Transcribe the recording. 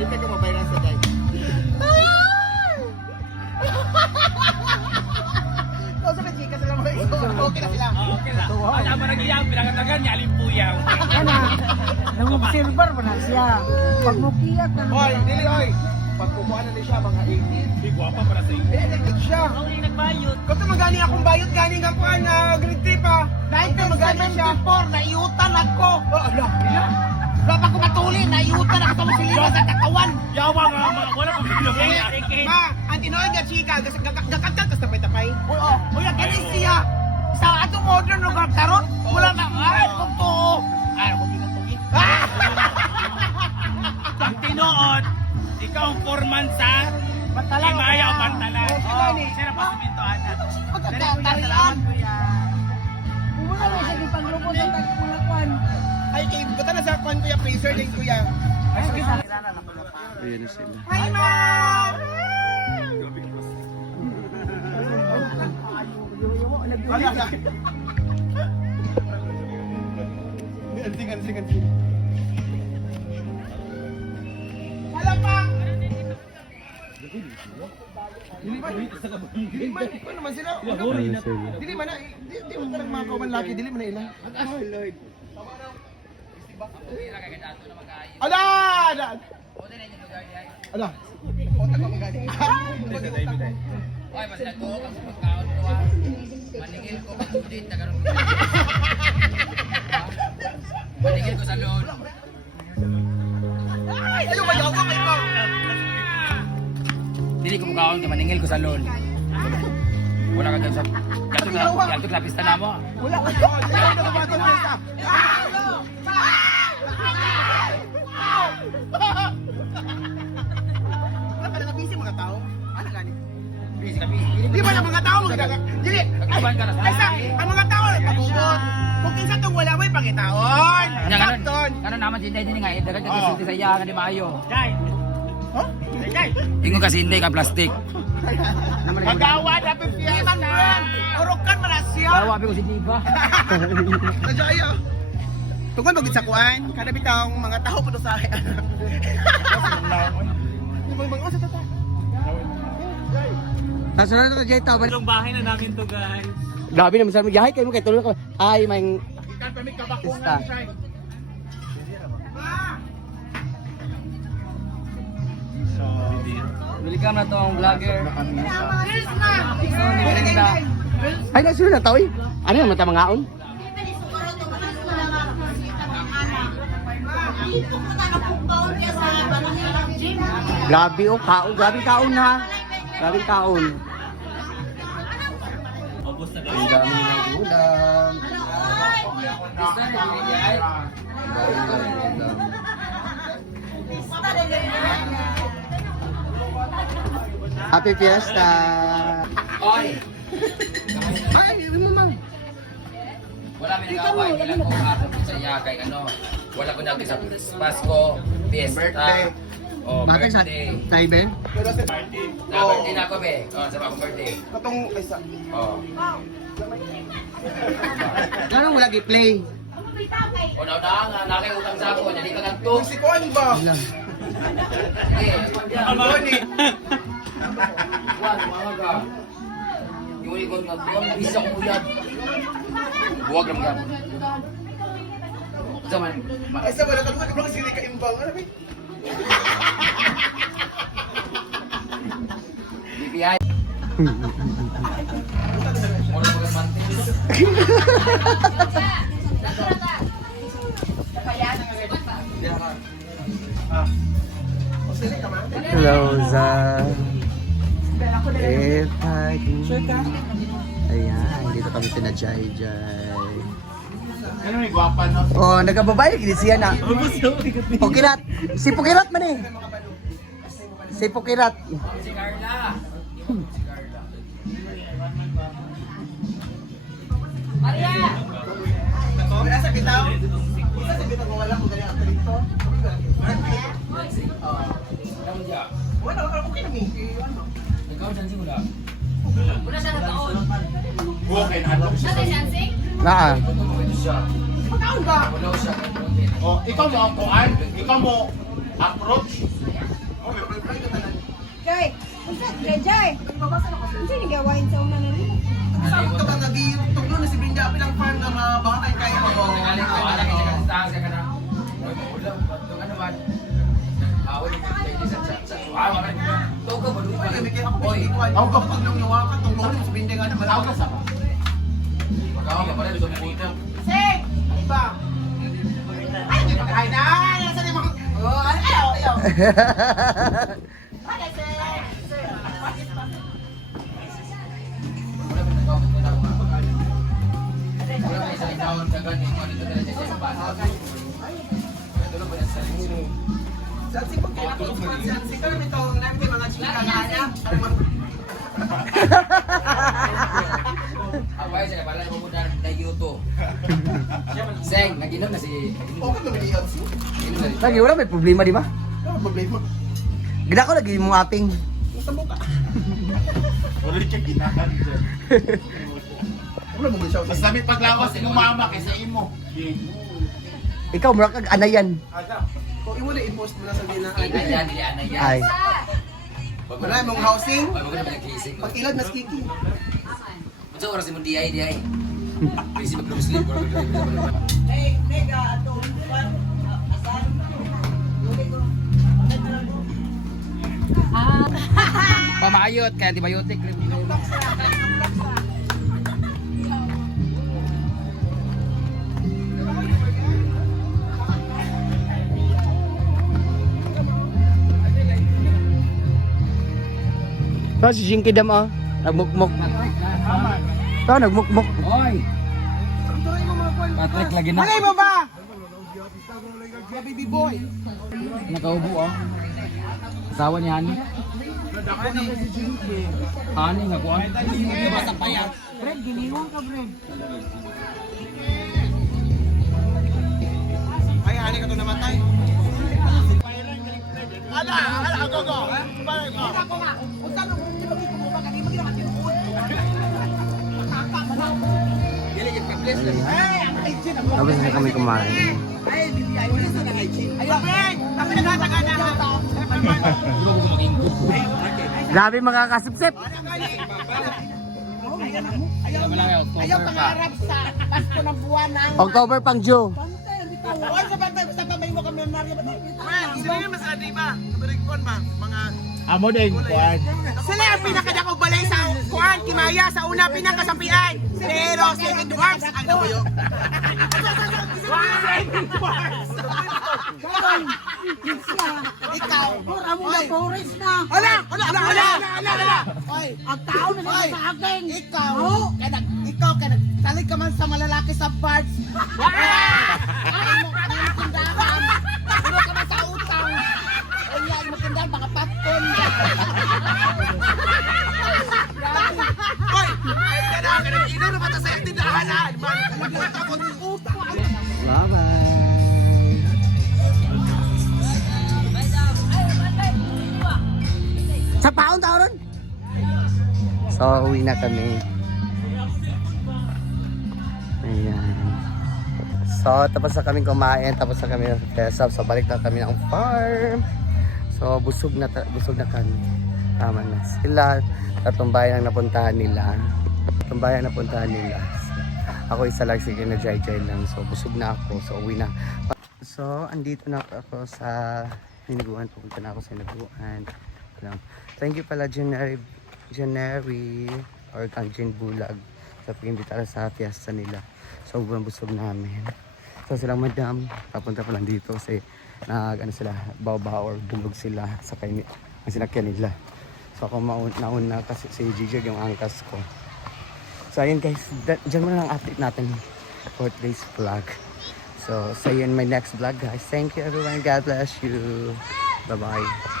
Hindi ka mabayaran sa guys. Kasi may chika sila mga iso. Okay na sila. Okay na. Wala mo nag-iyang, pinakatagan niya, alimpuyaw. Kana, nang-silver pa na siya. Pag mukiyat na. Hoy, dili hoy. Pag kumuha na siya mga 18. Di guwapa para sa iyo. Electric siya. Ako yung nagbayot. Kato magani akong bayot gani nga kuan na grade 3 pa. 1974, naiutan ako. Oh, ala. Wala pa ko matuli, naiutan ako sa musilina sa katawan. Yawa nga mga, wala pa pinag-iyang. Ma, ang tinoy nga chika, gakakal kas tapay-tapay. Uy, kani siya. Sa atong modern lugar tarot, wala na. Ay, kung to. Ay, ako ginutugi. Ang tinood, ikaw ang foreman sa Pantalan. Himaya o Pantalan. gani. Sira pa sumintoan na. Pagkatarian. Wala na siya di paglupo sa tagpulakuan. Ay, kay buta na sa kuan kuya, freezer din kuya. Ay, sige. Ayan na sila. Hi, ma! Ala, ala. Anting. Palakpak! Dili man, ikaw naman sila. Ayan na sila. Dili man na, di mo talagang mga kauman laki, dili man na ila. Oh, Lord. Ala! Ala! Ala! Otak ko magani. Oy, mas nagtuo kang pagkaon ko ah. Maningil ko pagtudit na karon. Maningil ko sa load. Ay, ayaw ba yawa kayo mo? Dili ko mukaon kay maningil ko sa load. Wala ka dyan sa gato na pista na mo. Wala ka yawa. Wala ka nabato na isa. Wala ka na busy mga tao. Ano gani? Busy ka busy. Di ba na mga tao magagaga? Dili! Nagkaban ka na sa Ay, ang mga tao nagpabugot. Kung kinsa tong wala mo, ipangitaon. Nya Sakton. kanon naman sinday din nga dagat ka sulti sa iya nga di maayo. Jai! Huh? Jai! Ingo ka sinday ka plastic. Magawa na pipiyasan na. Urukan mo na siya. Bawa ko si Diva. Medyo ayo. Tungkol bagit sa kuan, kada bitang mga tao pa do sa akin. Mga asa tata. Nasunod na Jay Tao. Itong bahay na namin to guys. Grabe naman sa yahay kayo kay tulog ko. Ay, may Ikan pa mi kabakungan Pista. siya. Welcome na tong vlogger. Ay, nasunod na tao eh. Ano yung mata mga on? Grabe oh, kaon. Grabe kaon ha. Grabe kaon. Obos na Ang dami ng ulam. Happy Fiesta! Oy. Ay, mo ma'am. Wala may nag-away, ilang ko hapon sa iya kay ano. Wala ko dati sa Pasko, Fiesta, Birthday. o Bakit sa birthday. Taiben? Pero sa Na birthday na ako be. Sa akong birthday. katong isa. Oh. Ganun wala gi-play. Una-una nga nakay utang sa ako, dali ka ngadto. Si kuan ba? Wala. Kuani. Wan, mga ka. Yung ikot nga doon, bisa ko uyad. Buwag lang ka. Zaman. Ay sa wala katong sa sili ka imbang. Ano ba? BPI. Mula mo yung mantis. Hello, Za. If I can... Ayan, dito kami kina Jai Jai. Ano may gwapa no? Oh, nagkababae, gini siya na. Pukirat. Si Pukirat man eh. Si Pukirat. Si Carla. Si Carla. Wala sa bitaw. Isa sa bitaw wala ko ganyan ang dito. Kamu dia. Wala okay na mi. Ano? Ikaw dyan simula. Wala siya nagkaon. Okay na. Sa dancing? Naa. Pagkaon ba? Wala siya. Oh, ikaw mo ang kuan, ikaw mo approach. Joy, unsa Joy? Unsa ni gawain sa una na nimo? Sabot ka ba nag-iirutog nun na si Brenda Pilang fan na mabatay kaya mo? Nangaling ko, alam ko siya kasi taas ka na. Wala, ba't ano man? Awal, hindi sa chat. Wow, wala. Toga ba doon? Ay, may kaya ako may ikuan. Ako ba pag nung nawakan, tong lolo si Brenda nga na malaw ka sa. Magkakaw ka pala, doon puto. Sing! Iba! Ay, hindi na kain na! Nasa ni mga... Oh, ayaw! Ay, Sing! Wala ba nagkawin ko na ako? Wala ba isang taon ka ganit mo dito talaga siya sa basa? Tulog ba sa sarili? Sansi po kayo ako sansi ka namin itong namin mga chika na niya. Away siya, pala mo muna na YouTube. Seng, naginom na si... Okay naman yung abso. Naginom na Lagi wala may problema di ba? Ano problema? Gina ko lagi mo aping. Tamo ka. Wala siya ginahan dyan. Wala mo siya. Mas dami paglawas, umama kaysa imo. Ikaw mura kag anayan. Kung imo na i-post mo na sa ginaan. Anayan, nili anayan. Ay. Wala mong housing. Ay, wag na ba nag-kising? Pag ilad mas kiki. Sa oras mo di ay. Busy mag-sleep. Pamayot, kaya antibiotic. So si Jinky Dam oh. Nagmukmuk. So nagmukmuk. Oy! Patrick lagi na. Malay mo ba? Mga baby boy. Nakaubo oh. Asawa ni Hani. Hani nga kuha. Basta payat. Ay, hani ka to namatay. Tapos na kami kumain. Grabe mga kasipsip. Ayaw pangarap sa Pasko ng buwan ng October pang Joe. Oy, sa bantay, basta pa may mo kami ng naryo. Sila yung mas adi ba? Berikon ba? Mga... Amo din, kuan. Sila yung pinakadakong balay sa Kuan, Kimaya, sa una pinakasampian. Pero Seven Dwarfs ang nabuyo. Seven Dwarfs! Ikaw! Hala! Oy! ang tao na Oy! sa akin. Ikaw, salig ka man sa malalaki sa parts. Ay mo tindahan. Ano ka ba sa utang? Ay yan mo tindahan mga patkon. Oy! Ay, ka na ino na mata sa iyong tindahanan. Man, kalimutan ko ng utang. Bye-bye. Sa paon tao ron? So, uwi na kami. Ayan. So, tapos na kami kumain, tapos na kami pesa. So, balik na kami ng farm. So, busog na kami. Tama na. Sila, tatlong bayan ang napuntahan nila. Tatlong bayan ang napuntahan nila. So, ako isa lang, sige na jay lang. So, busog na ako. So, uwi na. So, andito na ako sa Hiniguan. Pupunta na ako sa Hiniguan. Thank you pala January or kang Jen Bulag sa pag-imbita sa fiesta nila. Sobrang busog namin. So silang madam, papunta pa lang dito kasi sila, baw-baw or bulog sila sa ang sinakyan nila. So ako nauna kasi si Gigi yung angkas ko. So ayun guys, dyan muna lang update natin for today's vlog. So see you in my next vlog guys. Thank you everyone. God bless you. Bye bye.